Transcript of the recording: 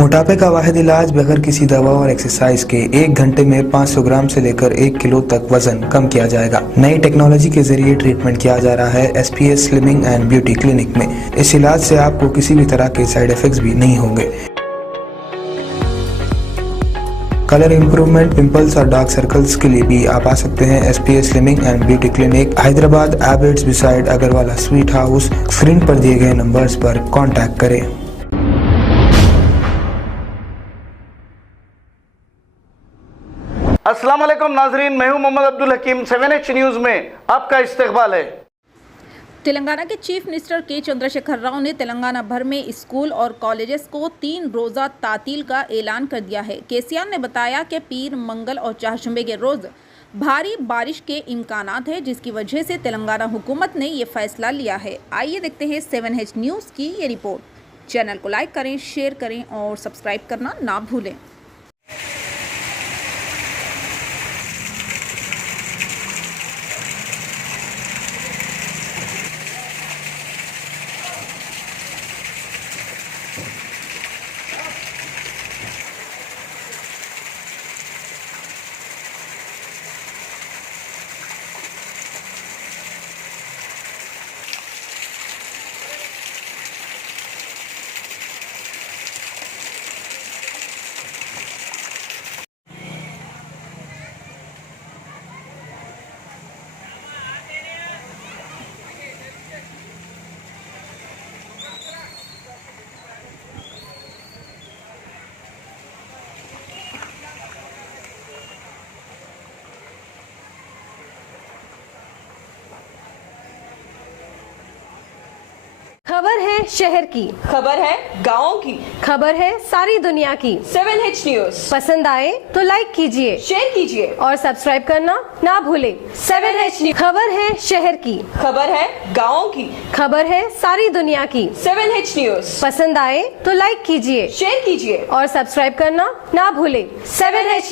मोटापे का वाहिद इलाज बगैर किसी दवा और एक्सरसाइज के 1 घंटे में 500 ग्राम से लेकर 1 किलो तक वजन कम किया जाएगा। नई टेक्नोलॉजी के जरिए ट्रीटमेंट किया जा रहा है SPS slimming and beauty clinic में। इस इलाज से आपको किसी भी तरह के साइड इफेक्ट्स भी नहीं होंगे। कलर इंप्रूवमेंट, पिंपल्स और डार्क सर्कल्स के लिए भी आप आ सकते हैं SPS slimming and beauty clinic, Hyderabad, Abids beside Agarwala sweet house. Screen पर दिए गए नंबर्स पर कॉन्टैक्ट करें। अस्सलाम वालेकुम नाजरीन, मैं हूं मोहम्मद अब्दुल हकीम। 7H न्यूज़ में आपका इस्तकबाल है। तेलंगाना के चीफ मिनिस्टर के चंद्रशेखर राव ने तेलंगाना भर में स्कूल और कॉलेजेस को 3 रोज़ा तातील का ऐलान कर दिया है। केसीआर ने बताया कि पीर, मंगल और चारशंबे के रोज़ भारी बारिश के इम्कानात है, जिसकी वजह से तेलंगाना हुकूमत ने ये फैसला लिया है। आइए देखते हैं 7H न्यूज़ की ये रिपोर्ट। चैनल को लाइक करें, शेयर करें और सब्सक्राइब करना ना भूलें। खबर है शहर की, खबर है गाँव की, खबर है सारी दुनिया की। 7H न्यूज़ पसंद आए तो लाइक कीजिए, शेयर कीजिए और सब्सक्राइब करना ना भूलें। 7H न्यूज़, खबर है शहर की, खबर है गाँव की, खबर है सारी दुनिया की। 7H न्यूज़, पसंद आए तो लाइक कीजिए, शेयर कीजिए और सब्सक्राइब करना ना भूलें। 7H